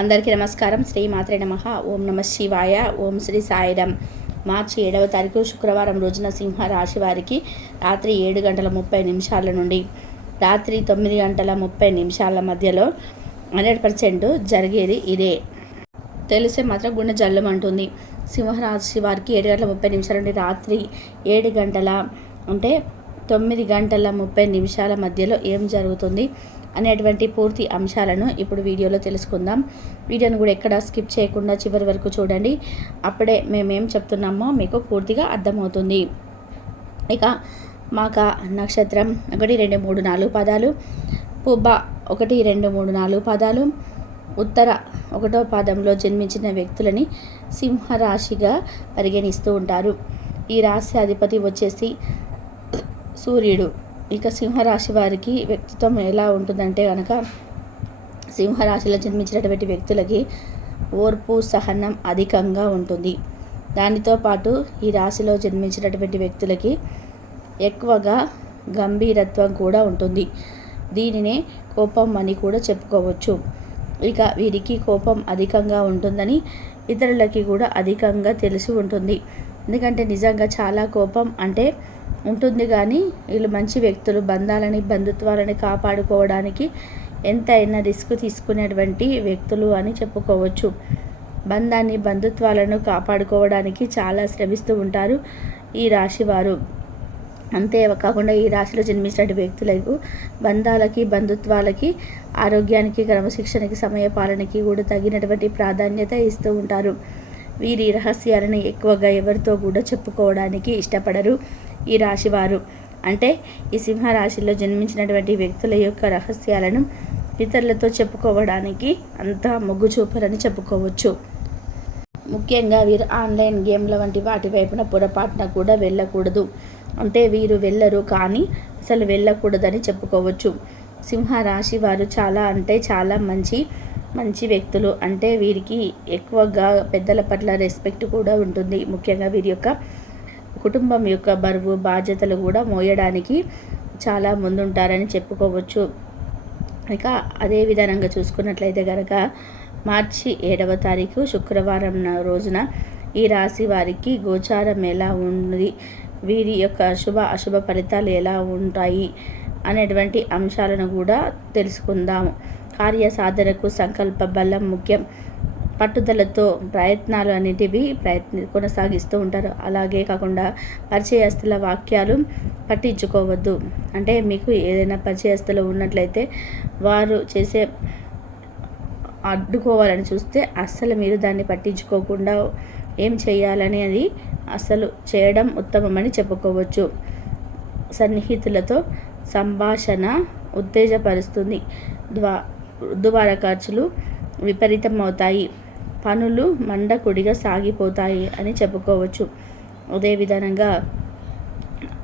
అందరికీ నమస్కారం. శ్రీ మాత్రే నమః. ఓం నమ శివాయ. ఓం శ్రీ సాయిరామ్. మార్చి 7వ తారీఖు శుక్రవారం రోజున సింహ రాశి వారికి రాత్రి 7:30 నుండి రాత్రి 9:30 మధ్యలో 100% జరిగేది ఇదే. తెలిసే మాత్రం గుండె జల్లుమంటుంది. సింహరాశి వారికి 7:30 నుండి రాత్రి 7 గంటల అంటే 9:30 మధ్యలో ఏం జరుగుతుంది అనేటువంటి పూర్తి అంశాలను ఇప్పుడు వీడియోలో తెలుసుకుందాం. వీడియోను కూడా ఎక్కడ స్కిప్ చేయకుండా చివరి వరకు చూడండి. అప్పుడే మేమేం చెప్తున్నామో మీకు పూర్తిగా అర్థమవుతుంది. ఇక మాక నక్షత్రం 1, 2, 3, 4 పాదాలు, పుబ్బ 1, 2, 3, 4 పాదాలు, ఉత్తర 1వ పాదంలో జన్మించిన వ్యక్తులని సింహరాశిగా పరిగణిస్తూ ఉంటారు. ఈ రాశి అధిపతి వచ్చేసి సూర్యుడు. ఇక సింహరాశి వారికి వ్యక్తిత్వం ఎలా ఉంటుందంటే కనుక, సింహరాశిలో జన్మించినటువంటి వ్యక్తులకి ఓర్పు సహనం అధికంగా ఉంటుంది. దానితో పాటు ఈ రాశిలో జన్మించినటువంటి వ్యక్తులకి ఎక్కువగా గంభీరత్వం కూడా ఉంటుంది. దీనినే కోపం అని కూడా చెప్పుకోవచ్చు. ఇక వీరికి కోపం అధికంగా ఉంటుందని ఇతరులకి కూడా అధికంగా తెలిసి ఉంటుంది. ఎందుకంటే నిజంగా చాలా కోపం అంటే ఉంటుంది, కానీ వీళ్ళు మంచి వ్యక్తులు. బంధుత్వాలని కాపాడుకోవడానికి ఎంతైనా రిస్క్ తీసుకునేటువంటి వ్యక్తులు అని చెప్పుకోవచ్చు. బంధుత్వాలను కాపాడుకోవడానికి చాలా శ్రమిస్తూ ఉంటారు ఈ రాశివారు. అంతేకాకుండా ఈ రాశిలో జన్మించిన వ్యక్తులకు బంధాలకి, బంధుత్వాలకి, ఆరోగ్యానికి, క్రమశిక్షణకి, సమయపాలనకి కూడా తగినటువంటి ప్రాధాన్యత ఇస్తూ ఉంటారు. వీరి రహస్యాలను ఎక్కువగా ఎవరితో కూడా చెప్పుకోవడానికి ఇష్టపడరు ఈ రాశివారు. అంటే ఈ సింహరాశిలో జన్మించినటువంటి వ్యక్తుల యొక్క రహస్యాలను ఇతరులతో చెప్పుకోవడానికి అంతా మొగ్గు చూపరని చెప్పుకోవచ్చు. ముఖ్యంగా వీరు ఆన్లైన్ గేమ్ల వంటి వాటి వైపున పొరపాటున కూడా వెళ్ళకూడదు. అంటే వీరు వెళ్ళరు, కానీ అసలు వెళ్ళకూడదని చెప్పుకోవచ్చు. సింహరాశి వారు చాలా మంచి వ్యక్తులు. అంటే వీరికి ఎక్కువగా పెద్దల పట్ల రెస్పెక్ట్ కూడా ఉంటుంది. ముఖ్యంగా వీరి యొక్క కుటుంబం యొక్క బరువు బాధ్యతలు కూడా మోయడానికి చాలా ముందుంటారని చెప్పుకోవచ్చు. ఇక అదే విధానంగా చూసుకున్నట్లయితే కనుక మార్చి 7వ తారీఖు శుక్రవారం రోజున ఈ రాశి వారికి గోచారం ఎలా ఉంది, వీరి యొక్క శుభ అశుభ ఫలితాలు ఎలా ఉంటాయి అనేటువంటి అంశాలను కూడా తెలుసుకుందాము. కార్య సాధనకు సంకల్ప బలం ముఖ్యం. పట్టుదలతో ప్రయత్నాలు అనేటివి కొనసాగిస్తూ ఉంటారు. అలాగే కాకుండా పరిచయస్తుల వాక్యాలు పట్టించుకోవద్దు. అంటే మీకు ఏదైనా పరిచయస్తులు ఉన్నట్లయితే వారు చేసే అడ్డుకోవాలని చూస్తే అస్సలు మీరు దాన్ని పట్టించుకోకుండా ఏం చేయాలనేది అస్సలు చేయడం ఉత్తమమని చెప్పుకోవచ్చు. సన్నిహితులతో సంభాషణ ఉత్తేజపరుస్తుంది. దుబారా ఖర్చులు విపరీతం అవుతాయి. పనులు మండకుడిగా సాగిపోతాయి అని చెప్పుకోవచ్చు.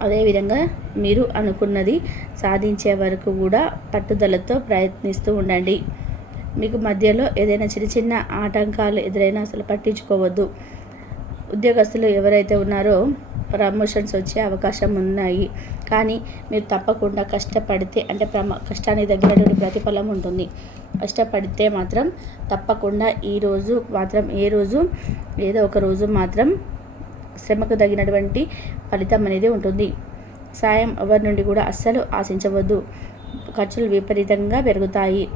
అదేవిధంగా మీరు అనుకున్నది సాధించే వరకు కూడా పట్టుదలతో ప్రయత్నిస్తూ ఉండండి. మీకు మధ్యలో ఏదైనా చిన్న ఆటంకాలు ఎదురైనా అసలు పట్టించుకోవద్దు. ఉద్యోగస్తులు ఎవరైతే ఉన్నారో ప్రమోషన్స్ వచ్చే అవకాశం ఉన్నాయి, కానీ మీరు తప్పకుండా కష్టపడితే అంటే కష్టానికి తగినటువంటి ప్రతిఫలం ఉంటుంది. కష్టపడితే మాత్రం తప్పకుండా ఏదో ఒక రోజు మాత్రం శ్రమకు తగినటువంటి ఫలితం అనేది ఉంటుంది. సాయం ఎవరి నుండి కూడా అస్సలు ఆశించవద్దు. ఖర్చులు విపరీతంగా పెరుగుతాయి.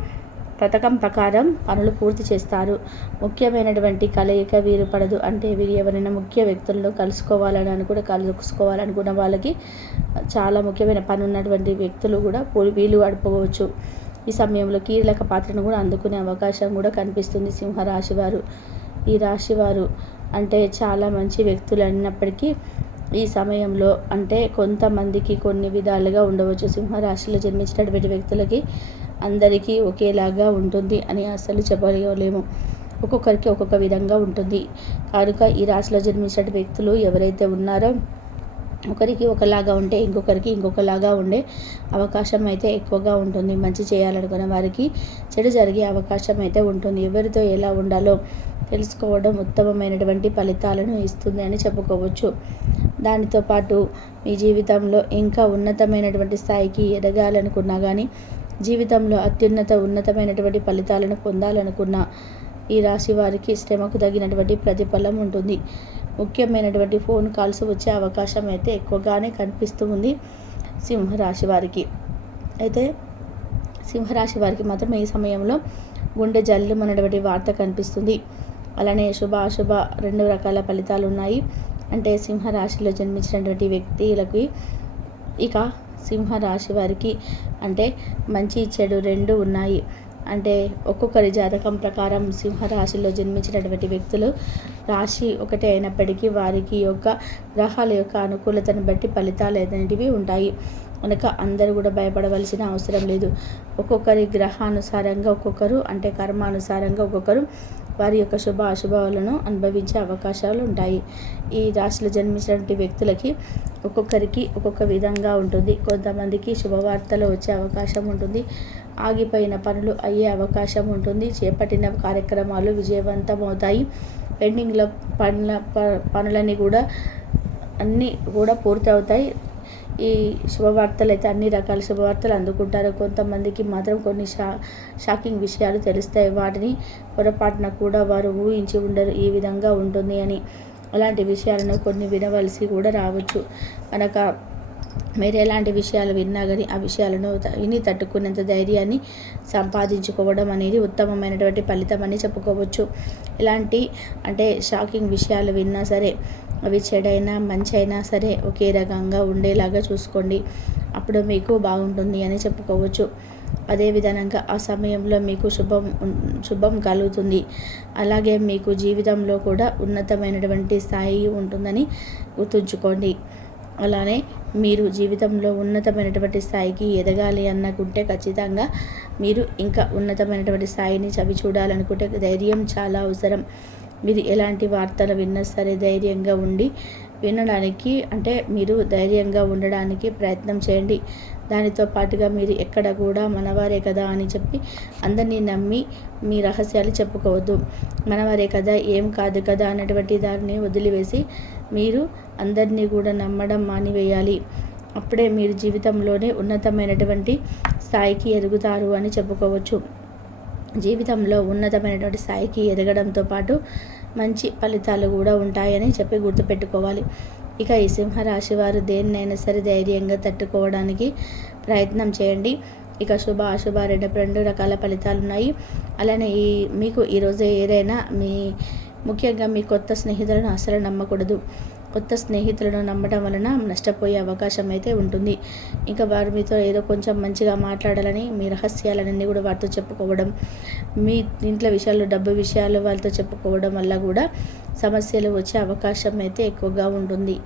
పథకం ప్రకారం పనులు పూర్తి చేస్తారు. ముఖ్యమైనటువంటి కలయిక వీరు పడదు. అంటే వీరు ఎవరైనా ముఖ్య వ్యక్తులను కలుసుకోవాలనుకున్న వాళ్ళకి చాలా ముఖ్యమైన పని ఉన్నటువంటి వ్యక్తులు కూడా వీలు గడుపుకోవచ్చు. ఈ సమయంలో కీలక పాత్రను కూడా అందుకునే అవకాశం కూడా కనిపిస్తుంది సింహరాశి వారు. ఈ రాశివారు అంటే చాలా మంచి వ్యక్తులు అన్నప్పటికీ ఈ సమయంలో అంటే కొంతమందికి కొన్ని విధాలుగా ఉండవచ్చు. సింహరాశిలో జన్మించినటువంటి వ్యక్తులకి అందరికీ ఒకేలాగా ఉంటుంది అని అస్సలు చెప్పలేము. ఒక్కొక్కరికి ఒక్కొక్క విధంగా ఉంటుంది. కనుక ఈ రాశిలో జన్మించిన వ్యక్తులు ఎవరైతే ఉన్నారో ఒకరికి ఒకలాగా ఉంటే ఇంకొకరికి ఇంకొకలాగా ఉండే అవకాశం అయితే ఎక్కువగా ఉంటుంది. మంచి చేయాలనుకున్న వారికి చెడు జరిగే అవకాశం అయితే ఉంటుంది. ఎవరితో ఎలా ఉండాలో తెలుసుకోవడం ఉత్తమమైనటువంటి ఫలితాలను ఇస్తుంది అని చెప్పుకోవచ్చు. దానితో పాటు మీ జీవితంలో ఇంకా ఉన్నతమైనటువంటి స్థాయికి ఎదగాలనుకున్నా కానీ జీవితంలో ఉన్నతమైనటువంటి ఫలితాలను పొందాలనుకున్న ఈ రాశి వారికి శ్రమకు తగినటువంటి ప్రతిఫలం ఉంటుంది. ముఖ్యమైనటువంటి ఫోన్ కాల్స్ వచ్చే అవకాశం అయితే ఎక్కువగానే కనిపిస్తూ ఉంది సింహరాశి వారికి. అయితే సింహరాశి వారికి మాత్రం ఈ సమయంలో గుండె జల్లుమన్నటువంటి వార్త కనిపిస్తుంది. అలానే అశుభ 2 రకాల ఫలితాలు ఉన్నాయి. అంటే సింహరాశిలో జన్మించినటువంటి వ్యక్తులకి, ఇక సింహరాశి వారికి అంటే మంచి చెడు 2 ఉన్నాయి. అంటే ఒక్కొక్కరి జాతకం ప్రకారం సింహరాశిలో జన్మించినటువంటి వ్యక్తులు రాశి ఒకటే అయినప్పటికీ వారికి యొక్క గ్రహాల యొక్క అనుకూలతను బట్టి ఫలితాలు అనేటివి ఉంటాయి. కనుక అందరూ కూడా భయపడవలసిన అవసరం లేదు. ఒక్కొక్కరి గ్రహానుసారంగా ఒక్కొక్కరు, అంటే కర్మానుసారంగా ఒక్కొక్కరు వారి యొక్క శుభ అశుభాలను అనుభవించే అవకాశాలు ఉంటాయి. ఈ రాశిలో జన్మించినటువంటి వ్యక్తులకి ఒక్కొక్కరికి ఒక్కొక్క విధంగా ఉంటుంది. కొంతమందికి శుభవార్తలు వచ్చే అవకాశం ఉంటుంది. ఆగిపోయిన పనులు అయ్యే అవకాశం ఉంటుంది. చేపట్టిన కార్యక్రమాలు విజయవంతమవుతాయి. పెండింగ్లో పనులన్నీ కూడా అన్నీ కూడా పూర్తి అవుతాయి. ఈ శుభవార్తలు అయితే అన్ని రకాల శుభవార్తలు అందుకుంటారు. కొంతమందికి మాత్రం కొన్ని షాకింగ్ విషయాలు తెలుస్తాయి. వాటిని పొరపాటున కూడా వారు ఊహించి ఉండరు ఈ విధంగా ఉంటుంది అని. అలాంటి విషయాలను కొన్ని వినవలసి కూడా రావచ్చు. కనుక మీరు ఎలాంటి విషయాలు విన్నా కానీ ఆ విషయాలను విని తట్టుకునేంత ధైర్యాన్ని సంపాదించుకోవడం అనేది ఉత్తమమైనటువంటి ఫలితం అని చెప్పుకోవచ్చు. ఎలాంటి అంటే షాకింగ్ విషయాలు విన్నా సరే, అవి చెడైనా మంచి అయినా సరే ఒకే రకంగా ఉండేలాగా చూసుకోండి. అప్పుడు మీకు బాగుంటుంది అని చెప్పుకోవచ్చు. అదేవిధంగా ఆ సమయంలో మీకు శుభం కలుగుతుంది. అలాగే మీకు జీవితంలో కూడా ఉన్నతమైనటువంటి స్థాయి ఉంటుందని గుర్తుంచుకోండి. అలానే మీరు జీవితంలో ఉన్నతమైనటువంటి స్థాయికి ఎదగాలి అనుకుంటే ఖచ్చితంగా మీరు ఇంకా ఉన్నతమైనటువంటి స్థాయిని చవి చూడాలనుకుంటే ధైర్యం చాలా అవసరం. మీరు ఎలాంటి వార్తలు విన్నా సరే ధైర్యంగా ఉండి వినడానికి, అంటే మీరు ధైర్యంగా ఉండడానికి ప్రయత్నం చేయండి. దానితో పాటుగా మీరు ఎక్కడ కూడా మనవారే కదా అని చెప్పి అందరినీ నమ్మి మీ రహస్యాలు చెప్పుకోవద్దు. మనవారే కదా, ఏం కాదు కదా అన్నటువంటి దాన్ని వదిలివేసి మీరు అందరినీ కూడా నమ్మడం మానివేయాలి. అప్పుడే మీరు జీవితంలోనే ఉన్నతమైనటువంటి స్థాయికి ఎదుగుతారు అని చెప్పుకోవచ్చు. జీవితంలో ఉన్నతమైనటువంటి స్థాయికి ఎదగడంతో పాటు మంచి ఫలితాలు కూడా ఉంటాయని చెప్పి గుర్తుపెట్టుకోవాలి. ఇక ఈ సింహరాశి వారు దేన్నైనా సరే ధైర్యంగా తట్టుకోవడానికి ప్రయత్నం చేయండి. ఇక శుభ అశుభ 2 రకాల ఫలితాలు ఉన్నాయి. అలానే మీకు ఈరోజు ఏదైనా ముఖ్యంగా మీ కొత్త స్నేహితులను అసలు నమ్మకూడదు. కొత్త స్నేహితులను నమ్మడం వలన నష్టపోయే అవకాశం అయితే ఉంటుంది. ఇంకా వారు మీతో ఏదో కొంచెం మంచిగా మాట్లాడాలని మీ రహస్యాలన్నీ కూడా వారితో చెప్పుకోవడం, మీ ఇంట్లో విషయాలు, డబ్బు విషయాలు వాళ్ళతో చెప్పుకోవడం వల్ల కూడా సమస్యలు వచ్చే అవకాశం అయితే ఎక్కువగా ఉంటుంది.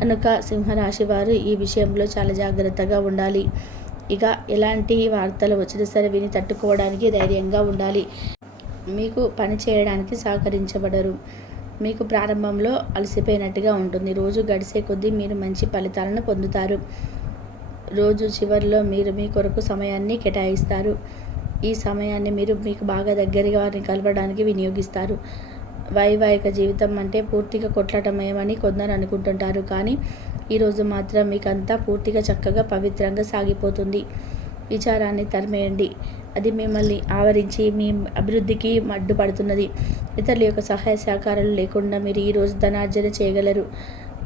కనుక సింహరాశి వారు ఈ విషయంలో చాలా జాగ్రత్తగా ఉండాలి. ఇక ఎలాంటి వార్తలు వచ్చినా సరే విని తట్టుకోవడానికి ధైర్యంగా ఉండాలి. మీకు పని చేయడానికి సహకరించబడరు. మీకు ప్రారంభంలో అలసిపోయినట్టుగా ఉంటుంది. రోజు గడిచే కొద్దీ మీరు మంచి ఫలితాలను పొందుతారు. రోజు చివరిలో మీరు మీ కొరకు సమయాన్ని కేటాయిస్తారు. ఈ సమయాన్ని మీరు మీకు బాగా దగ్గరగా వారిని కలవడానికి వినియోగిస్తారు. వైవాహిక జీవితం అంటే పూర్తిగా కొట్లాటమయమని కొందరు అనుకుంటుంటారు. కానీ ఈరోజు మాత్రం మీకంతా పూర్తిగా చక్కగా పవిత్రంగా సాగిపోతుంది. విచారాన్ని తరిమేయండి. అది మిమ్మల్ని ఆవరించి మీ అభివృద్ధికి అడ్డుపడుతున్నది. ఇతరుల యొక్క సహాయ సహకారాలు లేకుండా మీరు ఈరోజు ధనార్జన చేయగలరు.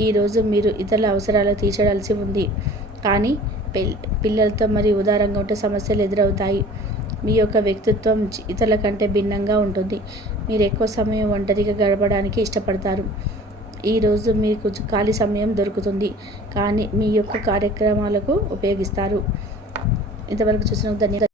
ఈరోజు మీరు ఇతరుల అవసరాలు తీర్చవలసి ఉంది. కానీ పిల్లలతో మరియు ఉదారంగా ఉంటే సమస్యలు ఎదురవుతాయి. మీ యొక్క వ్యక్తిత్వం ఇతరుల కంటే భిన్నంగా ఉంటుంది. మీరు ఎక్కువ సమయం ఒంటరిగా గడపడానికి ఇష్టపడతారు. ఈరోజు మీకు ఖాళీ సమయం దొరుకుతుంది, కానీ మీ యొక్క కార్యక్రమాలకు ఉపయోగిస్తారు. ఇంతవరకు చూసిన ధన్యవాదాలు.